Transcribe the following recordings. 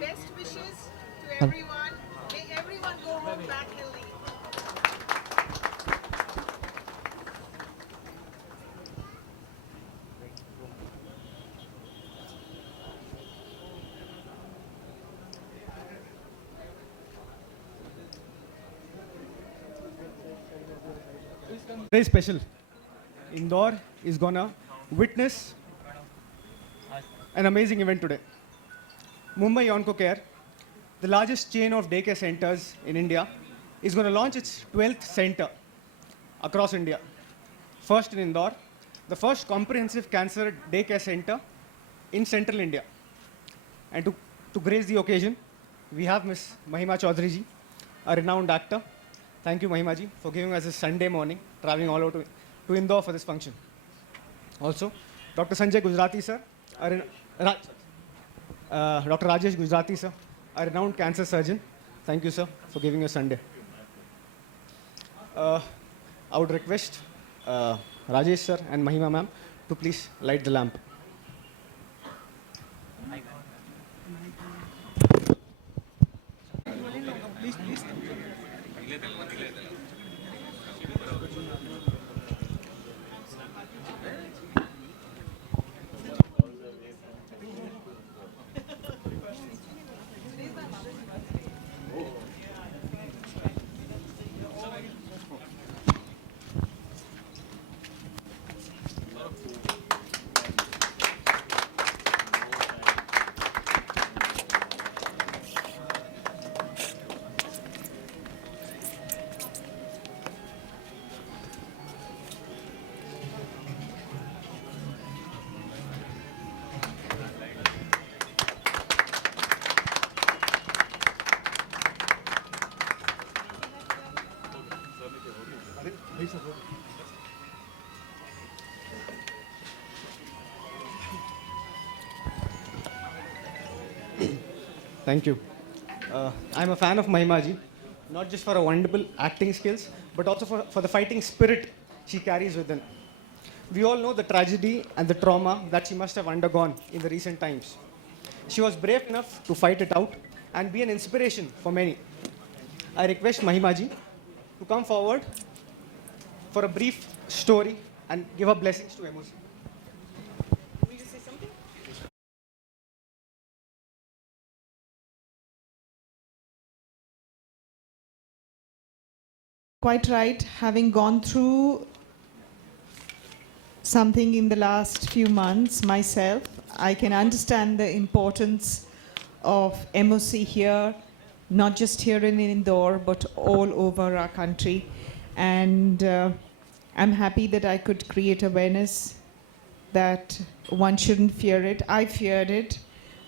Best wishes to everyone. May everyone go home back healthy. Very special. Indore is gonna witness an amazing event today. Mumbai Oncocare, the largest chain of daycare centers in India, is going to launch its 12th center across India. First in Indore, the first comprehensive cancer daycare center in central India. And to grace the occasion, we have Ms. Mahima Chaudhary ji, a renowned actor. Thank you, Mahima ji, for giving us a Sunday morning, traveling all over to Indore for this function. Also, Dr. Sanjay Gujarati sir, Dr. Rajesh Gujarati sir, a renowned cancer surgeon. Thank you, sir, for giving us Sunday. I would request Rajesh sir and Mahima ma'am to please light the lamp. Thank you. I'm a fan of Mahima ji, not just for her wonderful acting skills, but also for the fighting spirit she carries within. We all know the tragedy and the trauma that she must have undergone in the recent times. She was brave enough to fight it out and be an inspiration for many. I request Mahima ji to come forward for a brief story and give her blessings to MOC. Quite right. Having gone through something in the last few months myself, I can understand the importance of MOC here, not just here in Indore, but all over our country. And I'm happy that I could create awareness that one shouldn't fear it. I feared it,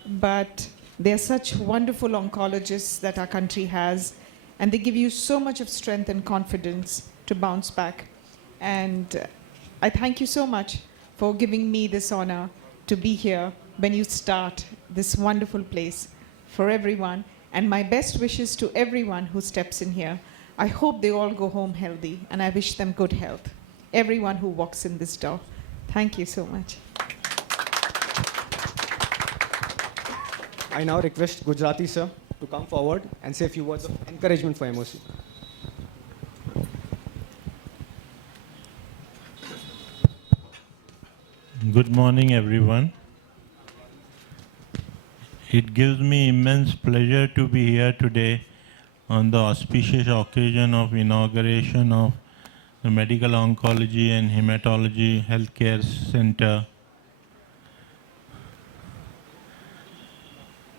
but they're such wonderful oncologists that our country has, and they give you so much of strength and confidence to bounce back. And I thank you so much for giving me this honor to be here when you start this wonderful place for everyone. And my best wishes to everyone who steps in here. I hope they all go home healthy, and I wish them good health. Everyone who walks in this door. Thank you so much. I now request Gujarati sir to come forward and say a few words of encouragement for MOC. Good morning, everyone. It gives me immense pleasure to be here today on the auspicious occasion of inauguration of the Medical Oncology and Hematology Healthcare Center.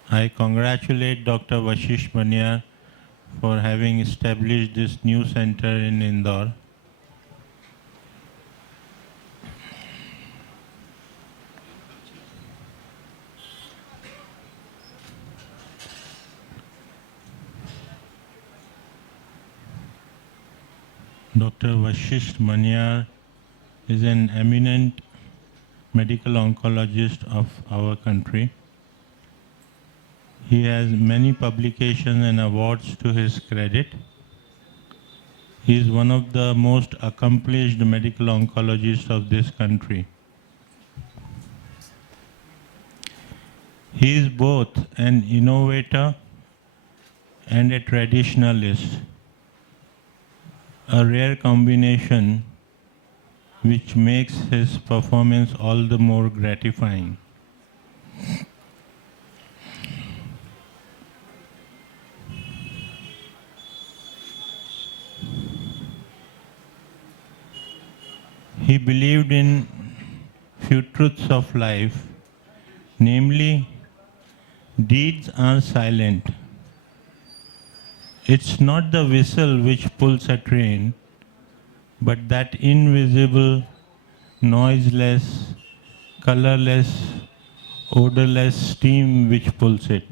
I congratulate Dr. Vashish Baniar for having established this new center in Indore. Dr. Vashish Baniar is an eminent medical oncologist of our country. He has many publications and awards to his credit. He is one of the most accomplished medical oncologists of this country. He is both an innovator and a traditionalist, a rare combination which makes his performance all the more gratifying. He believed in few truths of life, namely, deeds are silent. It's not the whistle which pulls a train, but that invisible, noiseless, colorless, odorless steam which pulls it.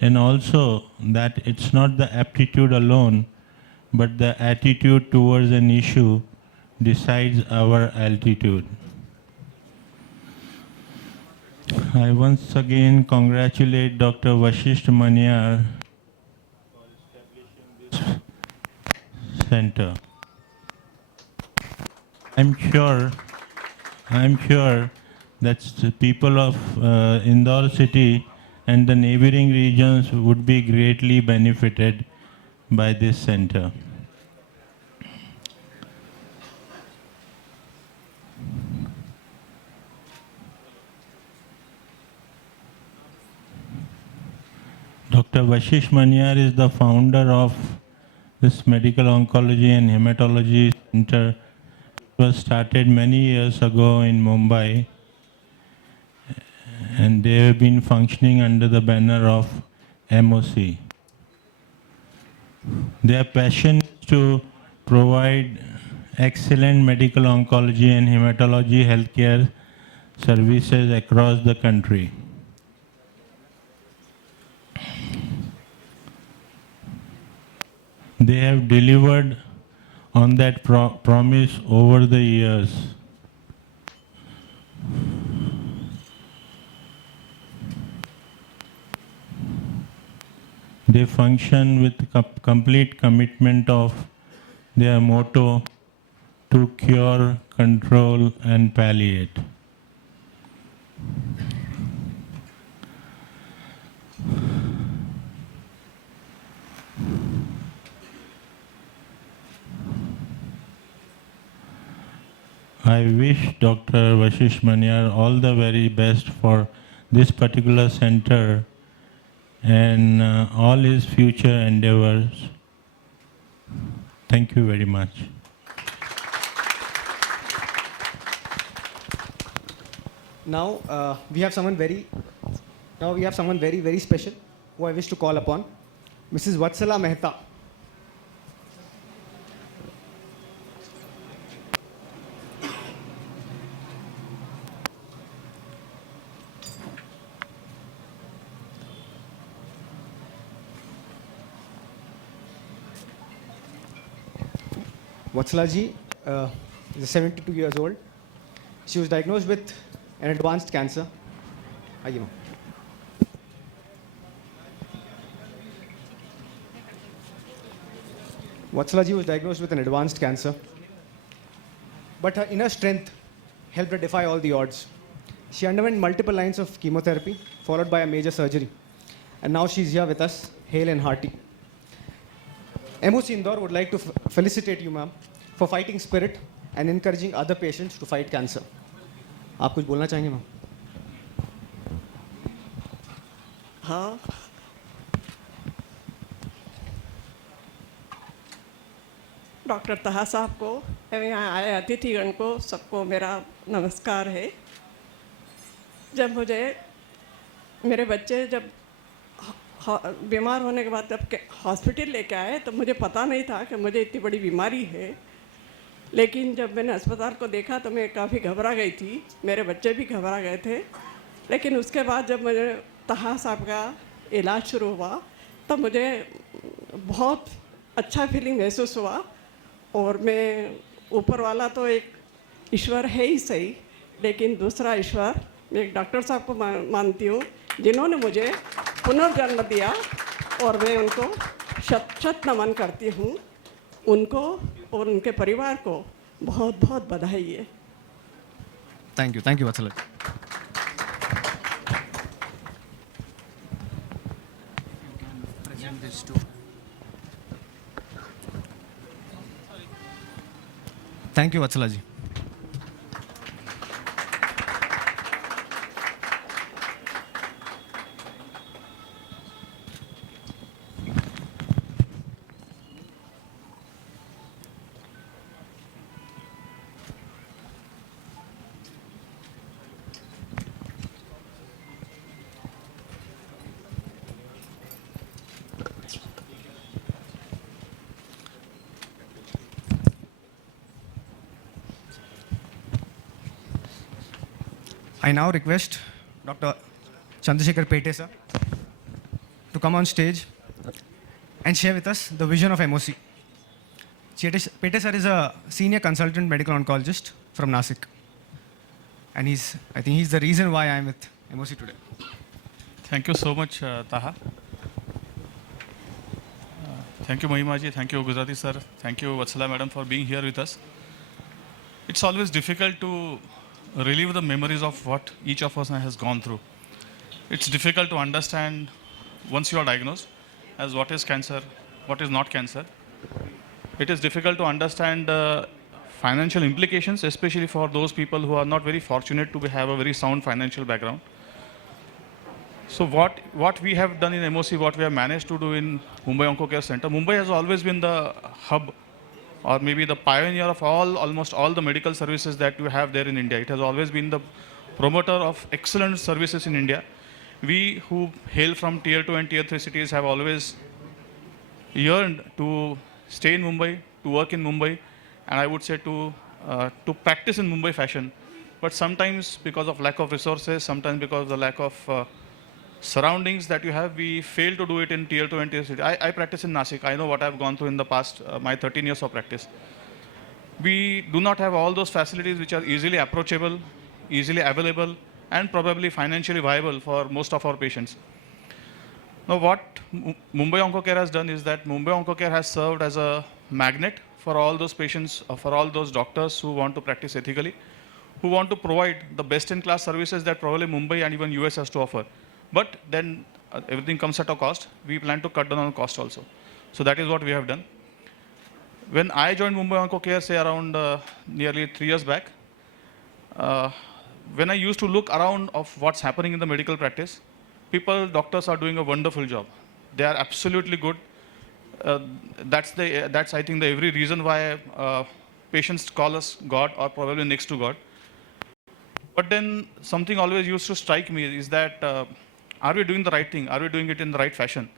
And also that it's not the aptitude alone, but the attitude towards an issue decides our altitude. I once again congratulate Dr. Vashisht Manyar for establishing this center. I'm sure that the people of Indore city and the neighboring regions would be greatly benefited by this center. Dr. Vashisht Manyar is the founder of this medical oncology and hematology center. It was started many years ago in Mumbai, and they have been functioning under the banner of MOC. Their passion is to provide excellent medical oncology and hematology healthcare services across the country. They have delivered on that promise over the years. They function with complete commitment of their motto to cure, control, and palliate. I wish Dr. Vashisht Manyar all the very best for this particular center and all his future endeavors. Thank you very much. Now we have someone very special who I wish to call upon, Mrs. Vatsala Mehta. Vatsala ji is 72 years old. She was diagnosed with an advanced cancer. Aaiye ma'am. Vatsala ji was diagnosed with an advanced cancer, but her inner strength helped her defy all the odds. She underwent multiple lines of chemotherapy, followed by a major surgery. And now she's here with us, hale and hearty. MOC Indore would like to felicitate you, ma'am, for fighting spirit and encouraging other patients to fight cancer. आप कुछ बोलना चाहेंगे ma'am? हाँ, doctor तहा साहब को एवं यहाँ आए अतिथिगण को सबको मेरा नमस्कार है। जब मुझे मेरे बच्चे जब बीमार होने के बाद जब हॉस्पिटल लेके आए तो मुझे पता नहीं था कि मुझे इतनी बड़ी बीमारी है, लेकिन जब मैंने अस्पताल को देखा तो मैं काफ़ी घबरा गई थी, मेरे बच्चे भी घबरा गए थे। लेकिन उसके बाद जब मुझे तहा साहब का इलाज शुरू हुआ तब मुझे बहुत अच्छा फीलिंग महसूस हुआ। और मैं ऊपर वाला तो एक ईश्वर है ही सही, लेकिन दूसरा ईश्वर मैं एक डॉक्टर साहब को मानती हूँ जिन्होंने मुझे पुनर्जन्म दिया, और मैं उनको शत शत नमन करती हूँ। उनको और उनके परिवार को बहुत बहुत बधाई है। Thank you Vatsala. There's two. Thank you, Vatsala ji. I now request Dr. Chandrasekhar Pete sir to come on stage and share with us the vision of MOC. Pete sir is a senior consultant medical oncologist from Nasik. And I think he's the reason why I'm with MOC today. Thank you so much, Taha. Thank you, Mahima ji. Thank you, Gujarati sir. Thank you, Vatsala madam, for being here with us. It's always difficult to relive the memories of what each of us has gone through. It's difficult to understand once you are diagnosed as what is cancer, what is not cancer. It is difficult to understand financial implications, especially for those people who are not very fortunate to have a very sound financial background. So what we have done in MOC, what we have managed to do in Mumbai Oncocare Center, Mumbai has always been the hub or maybe the pioneer of almost all the medical services that you have there in India. It has always been the promoter of excellent services in India. We who hail from tier 2 and tier 3 cities have always yearned to stay in Mumbai, to work in Mumbai, and I would say to practice in Mumbai fashion. But sometimes because of lack of resources, sometimes because of the lack of surroundings that you have, we fail to do it in tier 2 and tier 3. I practice in Nasik. I know what I've gone through in the past, my 13 years of practice. We do not have all those facilities which are easily approachable, easily available, and probably financially viable for most of our patients. Now, what Mumbai Oncocare has done is that Mumbai Oncocare has served as a magnet for all those patients, for all those doctors who want to practice ethically, who want to provide the best-in-class services that probably Mumbai and even US has to offer. But then everything comes at a cost. We plan to cut down on cost also. So that is what we have done. When I joined Mumbai Oncocare, say around nearly 3 years back, when I used to look around of what's happening in the medical practice, doctors are doing a wonderful job. They are absolutely good. That's I think the every reason why patients call us God or probably next to God. But then something always used to strike me is that are we doing the right thing? Are we doing it in the right fashion?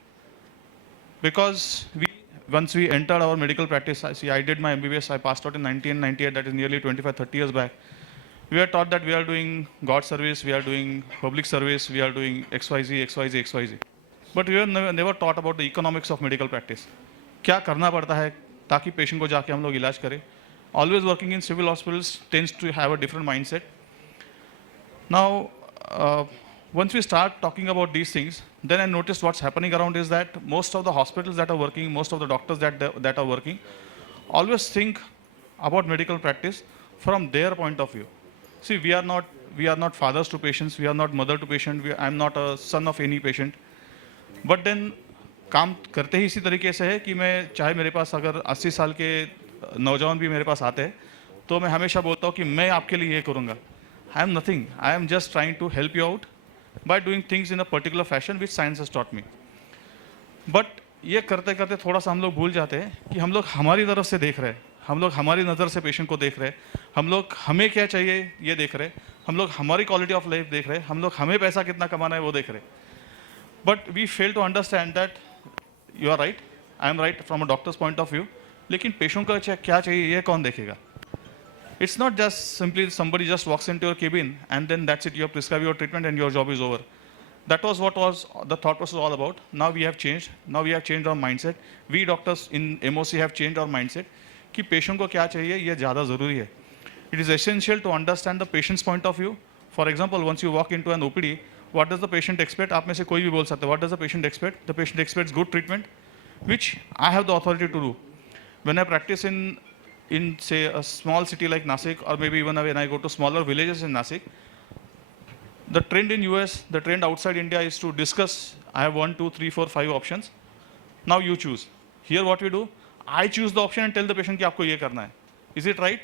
Because once we entered our medical practice, I did my MBBS, I passed out in 1998, that is nearly 25, 30 years back. We were taught that we are doing God service, we are doing public service, we are doing XYZ, XYZ, XYZ. But we were never taught about the economics of medical practice. क्या करना पड़ता है ताकि patient को जाके हम लोग इलाज करें? Always working in civil hospitals tends to have a different mindset. Now, once we start talking about these things, then I noticed what's happening around is that most of the hospitals that are working, most of the doctors that are working, always think about medical practice from their point of view. See, we are not fathers to patients, we are not mother to patient, I'm not a son of any patient. But then काम करते ही इसी तरीके से है कि मैं चाहे मेरे पास अगर 80 साल के नौजवान भी मेरे पास आते हैं तो मैं हमेशा बोलता हूँ कि मैं आपके लिए ये करूँगा. I am nothing. I am just trying to help you out by doing things in a particular fashion which science has taught me. But ये करते करते थोड़ा सा हम लोग भूल जाते हैं कि हम लोग हमारी तरफ से देख रहे हैं, हम लोग हमारी नज़र से पेशेंट को देख रहे हैं, हम लोग हमें क्या चाहिए ये देख रहे हैं, हम लोग हमारी क्वालिटी ऑफ लाइफ देख रहे हैं, हम लोग हमें पैसा कितना कमाना है वो देख रहे हैं. But we fail to understand that you are right, I am right from a doctor's point of view, लेकिन पेशेंट को क्या चाहिए ये कौन देखेगा? It's not just simply somebody just walks into your cabin and then that's it, you prescribe your treatment and your job is over. That was what was the thought process all about. Now we have changed. Now we have changed our mindset. We doctors in MOC have changed our mindset कि patient को क्या चाहिए ये ज़्यादा ज़रूरी है. It is essential to understand the patient's point of view. For example, once you walk into an OPD, what does the patient expect? आप में से कोई भी बोल सकते हैं. What does the patient expect? The patient expects good treatment, which I have the authority to do. When I practice in say a small city like Nasik, or maybe even when I go to smaller villages in Nasik, the trend in US, the trend outside India is to discuss, I have 1, 2, 3, 4, 5 options. Now you choose. Here what we do, I choose the option and tell the patient कि आपको ये करना है. Is it right?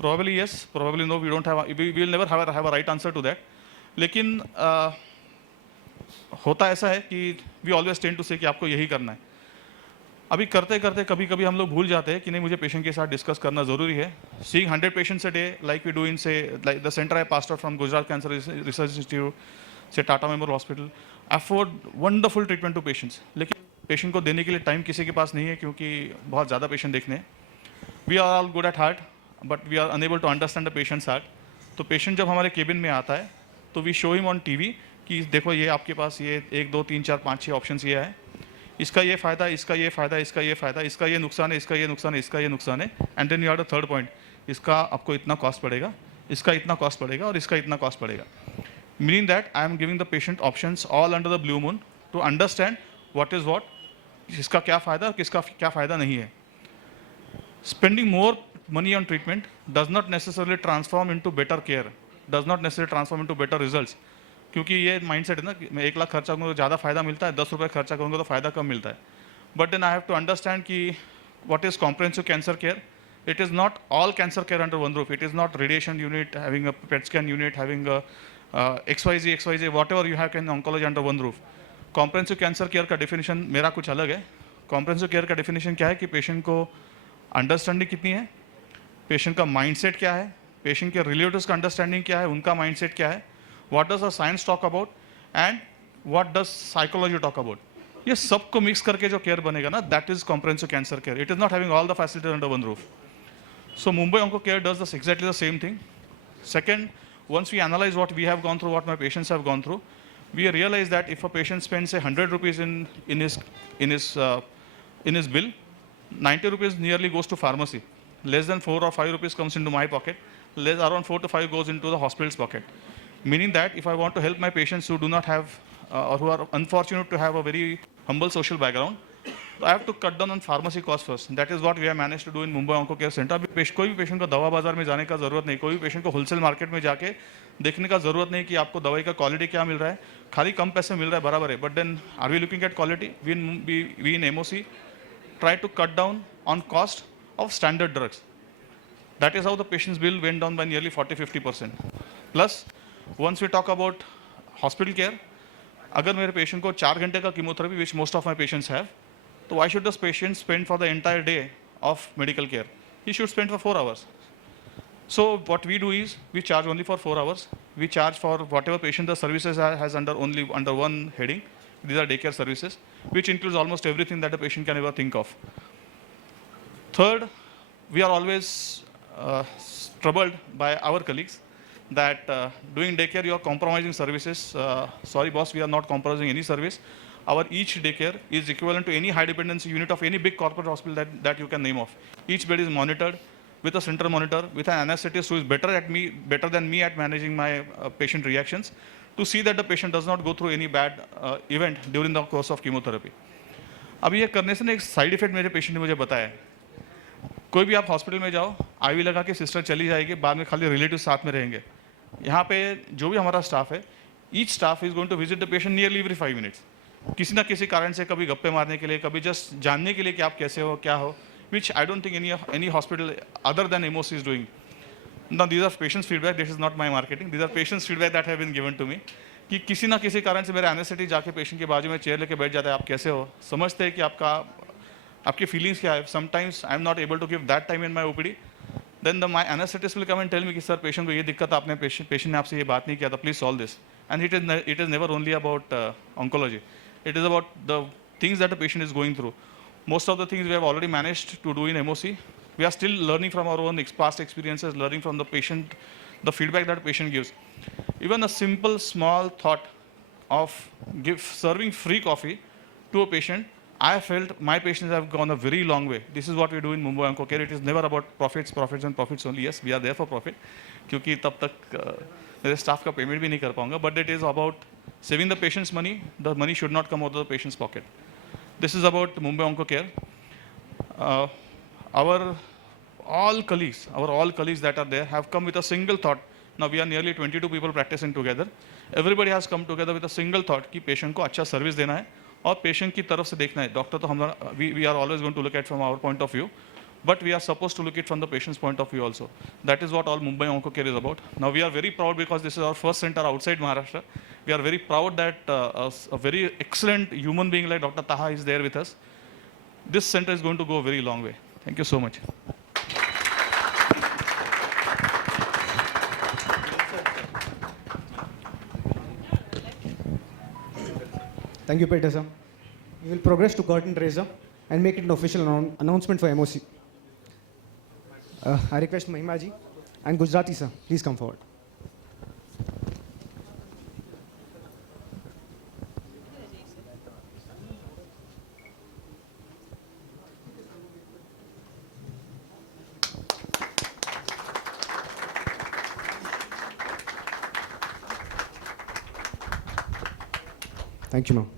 Probably yes, probably no. We will never have a right answer to that. लेकिन होता ऐसा है कि we always tend to say कि आपको यही करना है. अभी करते करते कभी कभी हम लोग भूल जाते हैं कि नहीं, मुझे पेशेंट के साथ डिस्कस करना ज़रूरी है. Seeing 100 patients a day, like we do in, say, like the center I passed out from Gujarat Cancer Research Institute, say Tata Memorial Hospital, afford wonderful treatment to patients. लेकिन patient को देने के लिए time किसी के पास नहीं है क्योंकि बहुत ज़्यादा पेशेंट देखने हैं. We are all good at heart but we are unable to understand the patient's heart. तो पेशेंट जब हमारे केबिन में आता है तो we show him on TV कि देखो ये आपके पास ये 1 2 3 4 5 6 ऑप्शन ये है, इसका ये फ़ायदा, इसका ये फ़ायदा, इसका ये फ़ायदा, इसका ये नुकसान है, इसका ये नुकसान है, इसका ये नुकसान है. And then you are the third point, इसका आपको इतना कॉस्ट पड़ेगा, इसका इतना कॉस्ट पड़ेगा और इसका इतना कॉस्ट पड़ेगा. Meaning that I am giving the patient options all under the blue moon to understand what is what, किसका क्या फ़ायदा और किसका क्या फ़ायदा नहीं है. Spending more money on treatment does not necessarily transform into better care, does not necessarily transform into better results. क्योंकि ये माइंडसेट है ना कि मैं 1 लाख खर्चा करूँगा तो ज़्यादा फ़ायदा मिलता है, 10 रुपये खर्चा करूँगा तो फ़ायदा कम मिलता है. But then I have to understand कि what is comprehensive cancer care. It is not all cancer care under one roof. It is not radiation unit, having a PET scan unit, having a XYZ, whatever you have in oncology under one roof. Comprehensive cancer care का definition मेरा कुछ अलग है. Comprehensive care का definition क्या है कि patient को अंडरस्टैंडिंग कितनी है, पेशेंट का माइंडसेट क्या है, पेशेंट के रिलेटिव्स का अंडरस्टैंडिंग क्या है, उनका माइंडसेट क्या है, what does the science talk about and what does psychology talk about. ये सबको मिक्स करके जो केयर बनेगा ना, that is comprehensive cancer care. It is not having all the facilities under one roof. So Mumbai onco care does this exactly the same thing. Second, once we analyze what we have gone through, what my patients have gone through, we realize that if a patient spends say 100 rupees in his bill, 90 rupees nearly goes to pharmacy. Less than 4 or 5 rupees comes into my pocket. Around 4 to 5 goes into the hospital's pocket. Meaning that if I want to help my patients who do not have or who are unfortunate to have a very humble social background, I have to cut down on pharmacy costs first. That is what we have managed to do in Mumbai Onco Care Center. अभी कोई भी patient को दवा बाजार में जाने का ज़रूरत नहीं, कोई भी पेशेंट को होलसेल मार्केट में जाके देखने का ज़रूरत नहीं कि आपको दवाई का क्वालिटी क्या मिल रहा है, खाली कम पैसे मिल रहा है बराबर है. But then are we looking at quality? We in MOC try to cut down on cost of standard drugs. That is how the patient's bill went down by nearly 40-50%. Plus, once we talk about hospital care, अगर मेरे patient को 4 घंटे का chemotherapy, which most of my patients have, तो why should this patient spend for the entire day of medical care? He should spend for 4 hours. So what we do is we charge only for 4 hours. We charge for whatever patient the services has under one heading. These are daycare services, which includes almost everything that a patient can ever think of. Third, we are always troubled by our colleagues that doing daycare you are compromising services. Sorry boss, we are not compromising any service. Our each daycare is equivalent to any high dependency unit of any big corporate hospital that you can name of. Each bed is monitored with a central monitor, with an anesthetist who is better than me at managing my patient reactions, to see that the patient does not go through any bad event during the course of chemotherapy. अब ये करने से ना एक side effect मेरे patient ने मुझे बताया है. कोई भी आप हॉस्पिटल में जाओ, आईवी लगा के सिस्टर चली जाएगी, बाद में खाली रिलेटिव साथ में रहेंगे. यहाँ पे जो भी हमारा स्टाफ है, each staff is going to visit the patient nearly every 5 minutes. किसी ना किसी कारण से, कभी गप्पे मारने के लिए, कभी जस्ट जानने के लिए कि आप कैसे हो, क्या हो, which I don't think any hospital other than MOC is doing. Now these are patients' feedback. This is not my marketing. These are patients' feedback that have been given to me. कि किसी ना किसी कारण से मेरा anaesthetic जाके patient के बाजू में चेयर लेके बैठ जाता है, आप कैसे हो, समझते हैं कि आपकी फीलिंग्स क्या है. Sometimes I am not able to give that time in my OPD. Then the my anaesthetist will come and tell me कि सर पेशेंट को ये दिक्कत, आपने पेशेंट ने आपसे ये बात नहीं किया था, please solve this. And it is never only about oncology. It is about the things that the patient is going through. Most of the things we have already managed to do in MOC. We are still learning from our own past experiences, learning from the patient, the feedback that the patient gives. Even a simple, small thought of serving free coffee to a patient, I felt my patients have gone a very long way. This is what we do in Mumbai Onco Care. It is never about profits and profits only. Yes, we are there for profit, क्योंकि तब तक मेरे staff का payment भी नहीं कर पाऊंगा. But it is about saving the patient's money. The money should not come out of the patient's pocket. This is about Mumbai Onco Care. Our all colleagues that are there have come with a single thought. Now we are nearly 22 people practicing together. Everybody has come together with a single thought कि patient को अच्छा service देना है और patient की तरफ से देखना है. डॉक्टर तो हमारा we are always going to look at from our point of view, but we are supposed to look it from the patient's point of view also. That is what all Mumbai Oncocare is about. Now we are very proud because this is our first center outside Maharashtra. We are very proud that a very excellent human being like Dr. Taha is there with us. This center is going to go a very long way. Thank you so much. Thank you, Peter sir. We will progress to curtain raiser and make it an official announcement for MOC. I request Mahima ji and Gujarati sir, please come forward. Thank you, ma'am.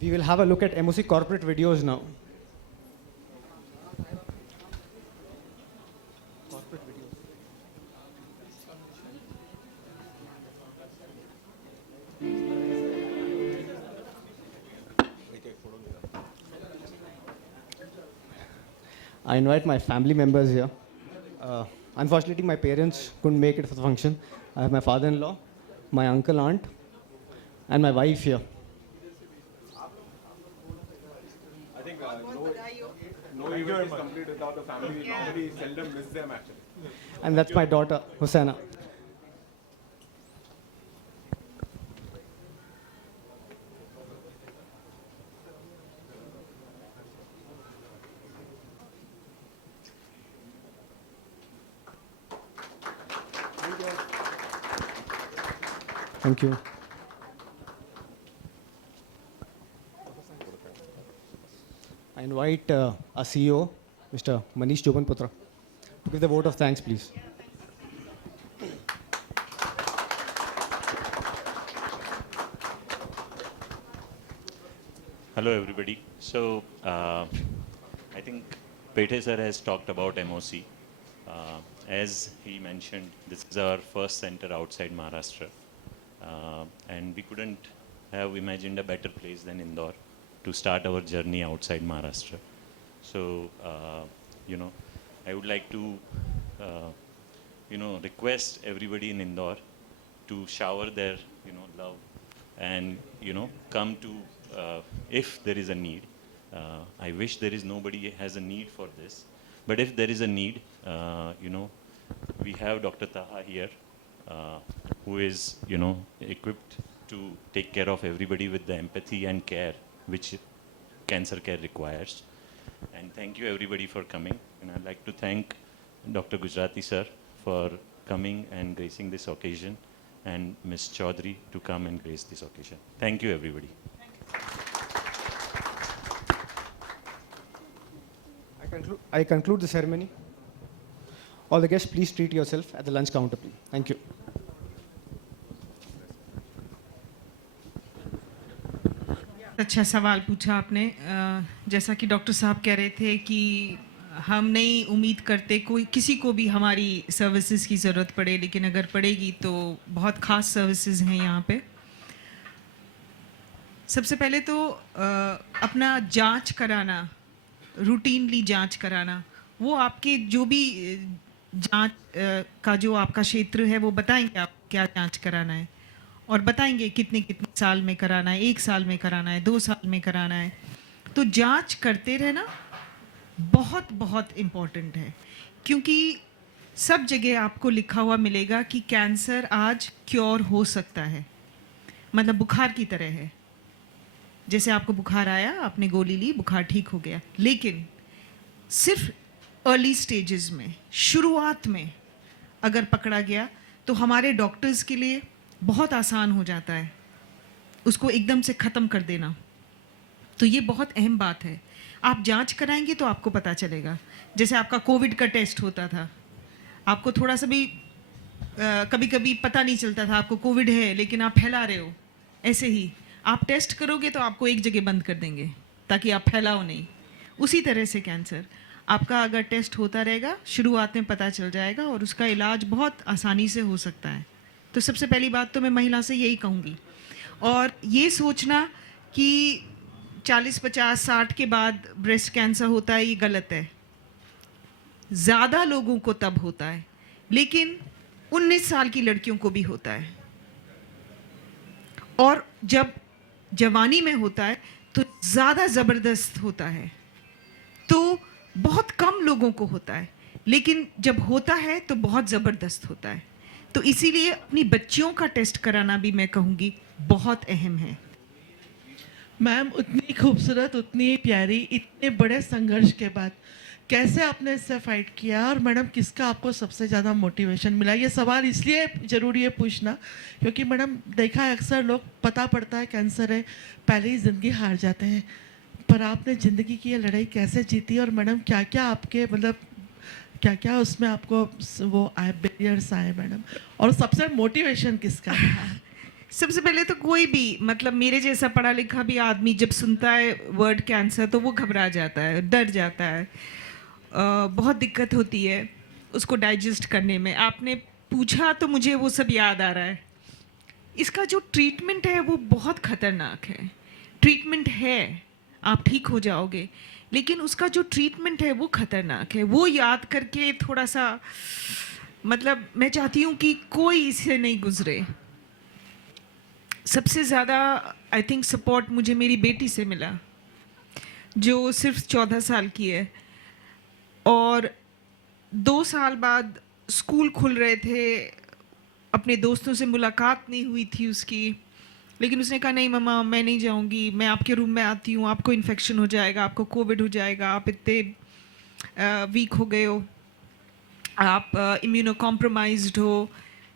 We will have a look at MOC corporate videos now. I invite my family members here. Unfortunately, my parents couldn't make it for the function. I have my father-in-law, my uncle, aunt, and my wife here. I think no event is complete without the family. We normally seldom miss them actually. And that's my daughter, Hosana. Thank you. I invite our CEO, Mr. Manish Jobanputra, to give the vote of thanks, please. Hello, everybody. So, I think Pete sir has talked about MOC. As he mentioned, this is our first center outside Maharashtra. And we couldn't have imagined a better place than Indore to start our journey outside Maharashtra. So, I would like to, request everybody in Indore to shower their, love and, come to, if there is a need. I wish there is nobody has a need for this, but if there is a need, we have Dr. Taha here, who is, equipped to take care of everybody with the empathy and care which cancer care requires. And thank you everybody for coming. And I'd like to thank Dr. Gujarati sir for coming and gracing this occasion, and Ms. Chaudhary to come and grace this occasion. Thank you everybody. I conclude the ceremony. All the guests, please treat yourself at the lunch counter, please. Thank you. अच्छा सवाल पूछा आपने। जैसा कि doctor साहब कह रहे थे कि हम नहीं उम्मीद करते कोई किसी को भी हमारी सर्विसेज की ज़रूरत पड़े, लेकिन अगर पड़ेगी तो बहुत ख़ास सर्विसेज हैं यहाँ पे। सबसे पहले तो अपना जांच कराना, रूटीनली जांच कराना, वो आपके जो भी जांच का जो आपका क्षेत्र है वो बताएंगे आप क्या जांच कराना है, और बताएंगे कितने साल में कराना है, 1 साल में कराना है, 2 साल में कराना है। तो जांच करते रहना बहुत बहुत इम्पॉर्टेंट है, क्योंकि सब जगह आपको लिखा हुआ मिलेगा कि कैंसर आज क्योर हो सकता है, मतलब बुखार की तरह है। जैसे आपको बुखार आया, आपने गोली ली, बुखार ठीक हो गया, लेकिन सिर्फ अर्ली स्टेजेस में, शुरुआत में अगर पकड़ा गया तो हमारे डॉक्टर्स के लिए बहुत आसान हो जाता है उसको एकदम से ख़त्म कर देना। तो ये बहुत अहम बात है। आप जांच कराएंगे तो आपको पता चलेगा। जैसे आपका कोविड का टेस्ट होता था, आपको थोड़ा सा भी कभी कभी पता नहीं चलता था आपको कोविड है, लेकिन आप फैला रहे हो। ऐसे ही आप टेस्ट करोगे तो आपको एक जगह बंद कर देंगे ताकि आप फैलाओ नहीं। उसी तरह से कैंसर आपका अगर टेस्ट होता रहेगा, शुरुआत में पता चल जाएगा और उसका इलाज बहुत आसानी से हो सकता है। तो सबसे पहली बात तो मैं महिला से यही कहूँगी। और ये सोचना कि 40, 50, 60 के बाद ब्रेस्ट कैंसर होता है, ये गलत है। ज़्यादा लोगों को तब होता है, लेकिन 19 साल की लड़कियों को भी होता है। और जब जवानी में होता है तो ज़्यादा ज़बरदस्त होता है। तो बहुत कम लोगों को होता है, लेकिन जब होता है तो बहुत ज़बरदस्त होता है। तो इसीलिए अपनी बच्चियों का टेस्ट कराना भी मैं कहूँगी बहुत अहम है। मैम, उतनी खूबसूरत, उतनी प्यारी, इतने बड़े संघर्ष के बाद कैसे आपने इससे फाइट किया, और मैडम किसका आपको सबसे ज़्यादा मोटिवेशन मिला? ये सवाल इसलिए ज़रूरी है पूछना क्योंकि मैडम देखा है अक्सर लोग, पता पड़ता है कैंसर है, पहले ही ज़िंदगी हार जाते हैं, पर आपने ज़िंदगी की ये लड़ाई कैसे जीती, और मैडम क्या क्या आपके मतलब क्या क्या उसमें आपको वो आए बैरियर्स आए मैडम, और सबसे मोटिवेशन किसका रहा? सबसे पहले तो कोई भी मतलब मेरे जैसा पढ़ा लिखा भी आदमी जब सुनता है वर्ड कैंसर तो वो घबरा जाता है, डर जाता है, बहुत दिक्कत होती है उसको डाइजेस्ट करने में। आपने पूछा तो मुझे वो सब याद आ रहा है। इसका जो ट्रीटमेंट है वो बहुत ख़तरनाक है। ट्रीटमेंट है, आप ठीक हो जाओगे, लेकिन उसका जो ट्रीटमेंट है वो ख़तरनाक है। वो याद करके थोड़ा सा मतलब मैं चाहती हूँ कि कोई इससे नहीं गुजरे। सबसे ज़्यादा आई थिंक सपोर्ट मुझे मेरी बेटी से मिला, जो सिर्फ 14 साल की है, और 2 साल बाद स्कूल खुल रहे थे, अपने दोस्तों से मुलाकात नहीं हुई थी उसकी, लेकिन उसने कहा नहीं मम्मा मैं नहीं जाऊंगी, मैं आपके रूम में आती हूँ, आपको इन्फेक्शन हो जाएगा, आपको कोविड हो जाएगा, आप इतने वीक हो गए हो, आप इम्यूनो कॉम्प्रोमाइज्ड हो।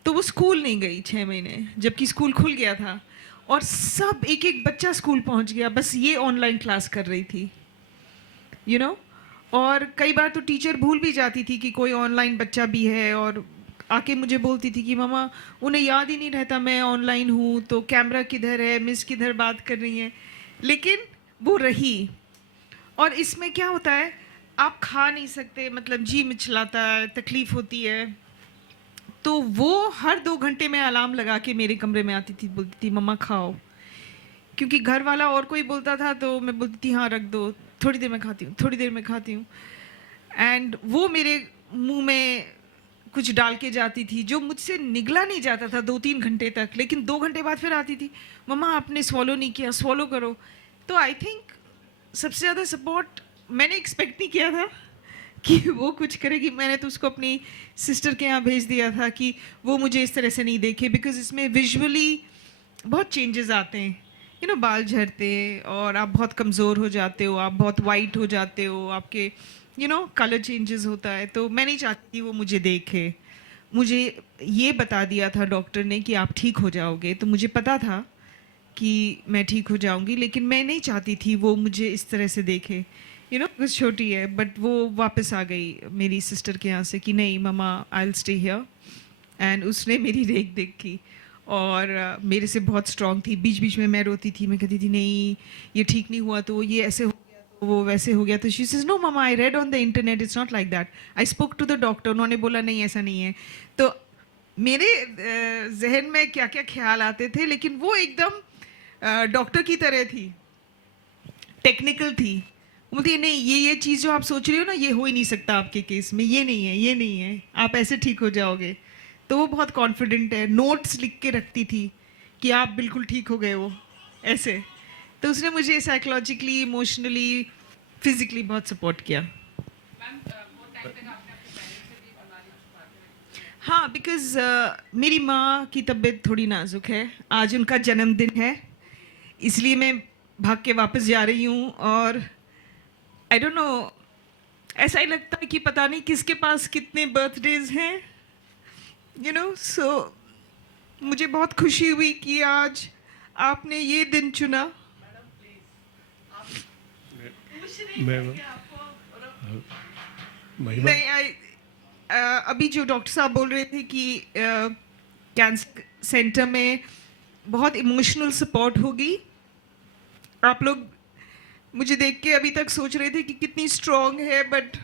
तो वो स्कूल नहीं गई 6 महीने, जबकि स्कूल खुल गया था, और सब एक एक बच्चा स्कूल पहुंच गया, बस ये ऑनलाइन क्लास कर रही थी, यू नो। और कई बार तो टीचर भूल भी जाती थी कि कोई ऑनलाइन बच्चा भी है, और आके मुझे बोलती थी कि मम्मा उन्हें याद ही नहीं रहता मैं ऑनलाइन हूँ, तो कैमरा किधर है, मिस किधर बात कर रही हैं, लेकिन वो रही। और इसमें क्या होता है, आप खा नहीं सकते, मतलब जी मिचलाता है, तकलीफ़ होती है, तो वो हर 2 घंटे में अलार्म लगा के मेरे कमरे में आती थी, बोलती थी मम्मा खाओ, क्योंकि घर वाला और कोई बोलता था तो मैं बोलती थी हाँ रख दो, थोड़ी देर में खाती हूँ, थोड़ी देर में खाती हूँ। एंड वो मेरे मुंह में कुछ डाल के जाती थी जो मुझसे निगला नहीं जाता था 2-3 घंटे तक, लेकिन 2 घंटे बाद फिर आती थी मम्मा आपने स्वॉलो नहीं किया, स्वॉलो करो। तो आई थिंक सबसे ज़्यादा सपोर्ट मैंने एक्सपेक्ट नहीं किया था कि वो कुछ करेगी। मैंने तो उसको अपनी सिस्टर के यहाँ भेज दिया था कि वो मुझे इस तरह से नहीं देखे, बिकॉज इसमें विजुअली बहुत चेंजेस आते हैं, यू नो, बाल झड़ते और आप बहुत कमज़ोर हो जाते हो, आप बहुत वाइट हो जाते हो, आपके यू नो कलर चेंजेस होता है। तो मैं नहीं चाहती वो मुझे देखे। मुझे ये बता दिया था डॉक्टर ने कि आप ठीक हो जाओगे, तो मुझे पता था कि मैं ठीक हो जाऊंगी, लेकिन मैं नहीं चाहती थी वो मुझे इस तरह से देखे, यू नो, कुछ छोटी है। बट वो वापस आ गई मेरी सिस्टर के यहाँ से कि नहीं mamma I will stay here, and उसने मेरी देख देख की और मेरे से बहुत स्ट्रांग थी। बीच बीच में मैं रोती थी, मैं कहती थी नहीं ये ठीक नहीं हुआ, तो ये ऐसे हो गया, तो वो वैसे हो गया। तो she says no mama I read on the internet, it's not like that, I spoke to the doctor, उन्होंने बोला नहीं ऐसा नहीं है। तो मेरे जहन में क्या क्या ख्याल आते थे, लेकिन वो एकदम डॉक्टर की तरह थी, टेक्निकल थी। बोलती नहीं ये चीज़ जो आप सोच रही हो ना ये हो ही नहीं सकता आपके केस में, ये नहीं है, ये नहीं है, आप ऐसे ठीक हो जाओगे। तो वो बहुत कॉन्फिडेंट है, नोट्स लिख के रखती थी कि आप बिल्कुल ठीक हो गए हो ऐसे। तो उसने मुझे साइकोलॉजिकली, इमोशनली, फिजिकली बहुत सपोर्ट किया। हाँ, बिकॉज मेरी माँ की तबीयत थोड़ी नाजुक है, आज उनका जन्मदिन है, इसलिए मैं भाग के वापस जा रही हूँ। और आई डोंट नो, ऐसा ही लगता है कि पता नहीं किसके पास कितने बर्थडेज हैं, यू नो। सो मुझे बहुत खुशी हुई कि आज आपने ये दिन चुना। नहीं, अभी जो डॉक्टर साहब बोल रहे थे कि कैंसर सेंटर में बहुत इमोशनल सपोर्ट होगी, आप लोग मुझे देख के अभी तक सोच रहे थे कि कितनी स्ट्रॉन्ग है, बट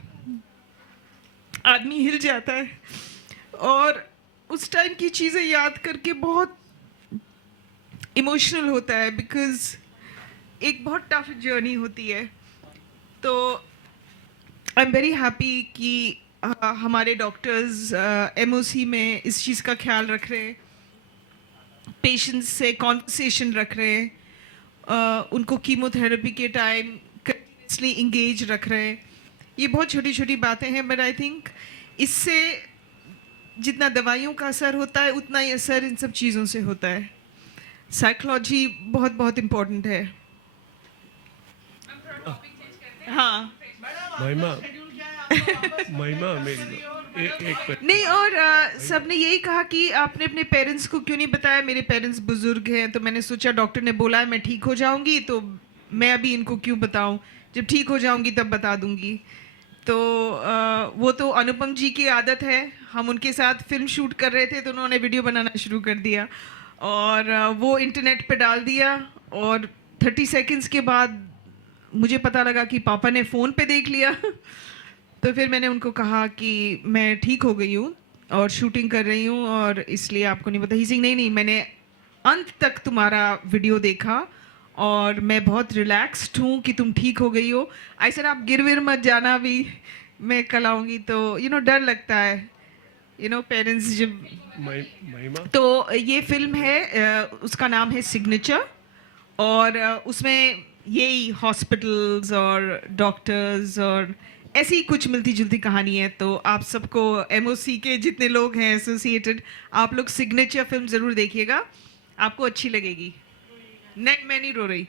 आदमी हिल जाता है और उस टाइम की चीज़ें याद करके बहुत इमोशनल होता है। बिकॉज एक बहुत टफ जर्नी होती है, तो आई एम वेरी हैप्पी कि हमारे डॉक्टर्स एमओसी में इस चीज़ का ख्याल रख रहे हैं, पेशेंट्स से कॉन्वर्सेशन रख रहे हैं, उनको कीमोथेरेपी के टाइम कंटिन्यूसली इंगेज रख रहे हैं। ये बहुत छोटी छोटी बातें हैं, बट आई थिंक इससे जितना दवाइयों का असर होता है उतना ही असर इन सब चीज़ों से होता है। साइकोलॉजी बहुत बहुत इम्पोर्टेंट है। हाँ महिमा मेरी एक नहीं, और सबने यही कहा कि आपने अपने पेरेंट्स को क्यों नहीं बताया। मेरे पेरेंट्स बुजुर्ग हैं, तो मैंने सोचा डॉक्टर ने बोला है मैं ठीक हो जाऊंगी, तो मैं अभी इनको क्यों बताऊं, जब ठीक हो जाऊंगी तब बता दूंगी। तो वो तो अनुपम जी की आदत है, हम उनके साथ फिल्म शूट कर रहे थे तो उन्होंने वीडियो बनाना शुरू कर दिया और वो इंटरनेट पे डाल दिया, और 30 सेकंड्स के बाद मुझे पता लगा कि पापा ने फ़ोन पे देख लिया। तो फिर मैंने उनको कहा कि मैं ठीक हो गई हूँ और शूटिंग कर रही हूँ और इसलिए आपको नहीं पता। ही सिंह नहीं, मैंने अंत तक तुम्हारा वीडियो देखा और मैं बहुत रिलैक्स्ड हूँ कि तुम ठीक हो गई हो। आई सर आप गिर विर मत जाना, अभी मैं कल आऊँगी। तो डर लगता है पेरेंट्स जब महिमा। तो ये फिल्म है, उसका नाम है सिग्नेचर, और उसमें यही हॉस्पिटल्स और डॉक्टर्स और ऐसी ही कुछ मिलती जुलती कहानी है। तो आप सबको एमओसी के जितने लोग हैं एसोसिएटेड, आप लोग सिग्नेचर फिल्म ज़रूर देखिएगा, आपको अच्छी लगेगी। नहीं, मैं नहीं रो रही,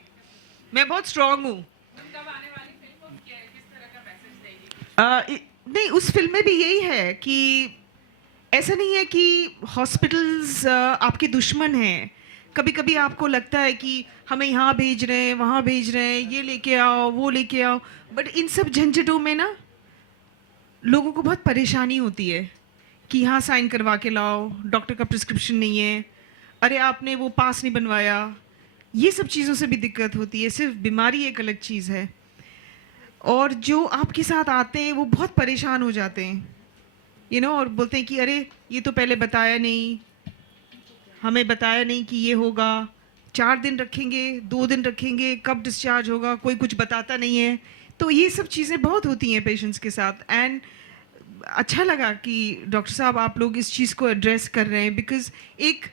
मैं बहुत स्ट्रांग हूँ। नहीं, उस फिल्म में भी यही है कि ऐसा नहीं है कि हॉस्पिटल्स आपके दुश्मन हैं। कभी कभी आपको लगता है कि हमें यहाँ भेज रहे हैं, वहाँ भेज रहे हैं, ये लेके आओ, वो लेके आओ, बट इन सब झंझटों में ना लोगों को बहुत परेशानी होती है कि यहाँ साइन करवा के लाओ, डॉक्टर का प्रिस्क्रिप्शन नहीं है, अरे आपने वो पास नहीं बनवाया। ये सब चीज़ों से भी दिक्कत होती है। सिर्फ बीमारी एक अलग चीज़ है, और जो आपके साथ आते हैं वो बहुत परेशान हो जाते हैं और बोलते हैं कि अरे ये तो पहले बताया नहीं, हमें बताया नहीं कि ये होगा, 4 दिन रखेंगे, 2 दिन रखेंगे, कब डिस्चार्ज होगा, कोई कुछ बताता नहीं है। तो ये सब चीज़ें बहुत होती हैं पेशेंट्स के साथ। एंड अच्छा लगा कि डॉक्टर साहब आप लोग इस चीज़ को एड्रेस कर रहे हैं, बिकॉज एक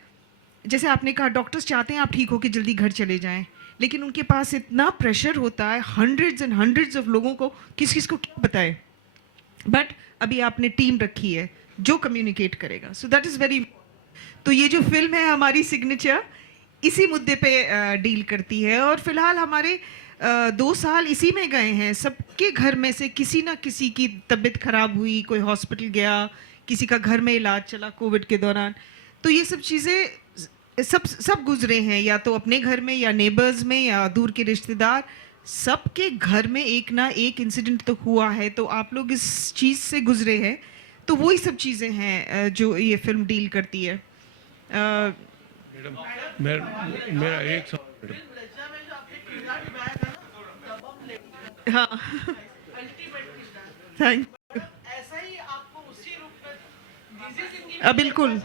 जैसे आपने कहा डॉक्टर्स चाहते हैं आप ठीक होकर जल्दी घर चले जाएं, लेकिन उनके पास इतना प्रेशर होता है, हंड्रेड्स एंड हंड्रेड्स ऑफ लोगों को, किस को क्या बताए। बट अभी आपने टीम रखी है जो कम्युनिकेट करेगा, सो दैट इज़ वेरी। तो ये जो फिल्म है हमारी सिग्नेचर इसी मुद्दे पे डील करती है, और फिलहाल हमारे 2 साल इसी में गए हैं। सबके घर में से किसी ना किसी की तबीयत खराब हुई, कोई हॉस्पिटल गया, किसी का घर में इलाज चला कोविड के दौरान। तो ये सब चीज़ें सब गुजरे हैं, या तो अपने घर में या नेबर्स में या दूर के रिश्तेदार, सबके घर में एक ना एक इंसिडेंट तो हुआ है। तो आप लोग इस चीज़ से गुजरे हैं, तो वही सब चीज़ें हैं जो ये फिल्म डील करती है। मैडम मेरा एक सवाल मैडम। हाँ थैंक यू। बिल्कुल,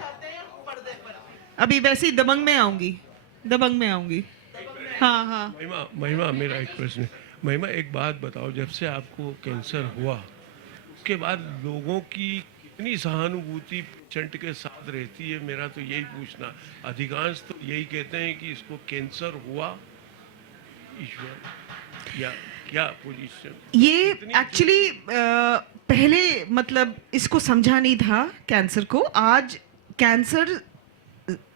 अभी वैसे ही दबंग में आऊंगी। हाँ हाँ। महिमा मेरा एक प्रश्न है। महिमा एक बात बताओ, जब से आपको कैंसर हुआ उसके बाद लोगों की कितनी सहानुभूति पेशेंट के साथ रहती है, मेरा तो यही पूछना। अधिकांश तो यही कहते हैं कि इसको कैंसर हुआ, ईश्वर या क्या पोजीशन। ये एक्चुअली पहले मतलब इसको समझा नहीं था कैंसर को। आज कैंसर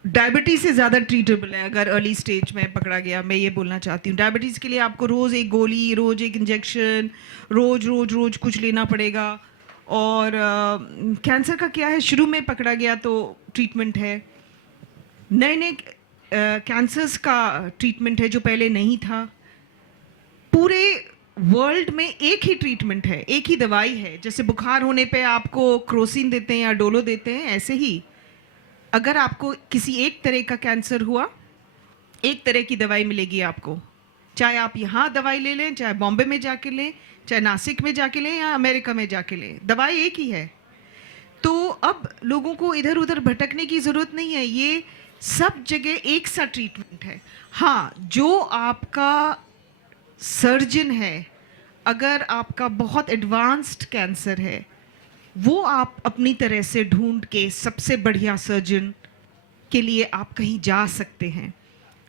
डायबिटीज़ से ज़्यादा ट्रीटेबल है अगर अर्ली स्टेज में पकड़ा गया। मैं ये बोलना चाहती हूँ, डायबिटीज़ के लिए आपको रोज़ एक गोली, रोज़ एक इंजेक्शन, रोज़ कुछ लेना पड़ेगा। और कैंसर का क्या है, शुरू में पकड़ा गया तो ट्रीटमेंट है, नए कैंसर्स का ट्रीटमेंट है जो पहले नहीं था। पूरे वर्ल्ड में एक ही ट्रीटमेंट है, एक ही दवाई है। जैसे बुखार होने पे आपको क्रोसिन देते हैं या डोलो देते हैं, ऐसे ही अगर आपको किसी एक तरह का कैंसर हुआ, एक तरह की दवाई मिलेगी आपको। चाहे आप यहाँ दवाई ले लें, चाहे बॉम्बे में जाके लें, चाहे नासिक में जाके लें या अमेरिका में जाके लें, दवाई एक ही है। तो अब लोगों को इधर उधर भटकने की ज़रूरत नहीं है, ये सब जगह एक सा ट्रीटमेंट है। हाँ, जो आपका सर्जन है, अगर आपका बहुत एडवांस्ड कैंसर है, वो आप अपनी तरह से ढूंढ के सबसे बढ़िया सर्जन के लिए आप कहीं जा सकते हैं।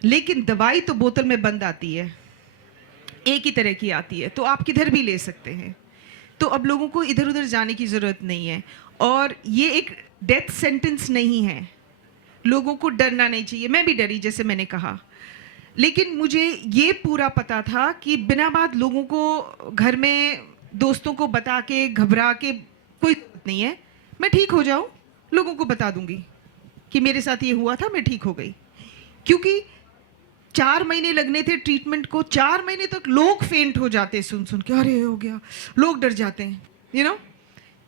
लेकिन दवाई तो बोतल में बंद आती है, एक ही तरह की आती है, तो आप किधर भी ले सकते हैं। तो अब लोगों को इधर उधर जाने की ज़रूरत नहीं है, और ये एक डेथ सेंटेंस नहीं है। लोगों को डरना नहीं चाहिए, मैं भी डरी जैसे मैंने कहा, लेकिन मुझे ये पूरा पता था कि बिना बात लोगों को घर में दोस्तों को बता के घबरा के कोई जरूरत नहीं है। मैं ठीक हो जाऊं, लोगों को बता दूंगी कि मेरे साथ ये हुआ था, मैं ठीक हो गई। क्योंकि 4 महीने लगने थे ट्रीटमेंट को, 4 महीने तक लोग फेंट हो जाते सुन सुन के, अरे हो गया, लोग डर जाते हैं, यू नो।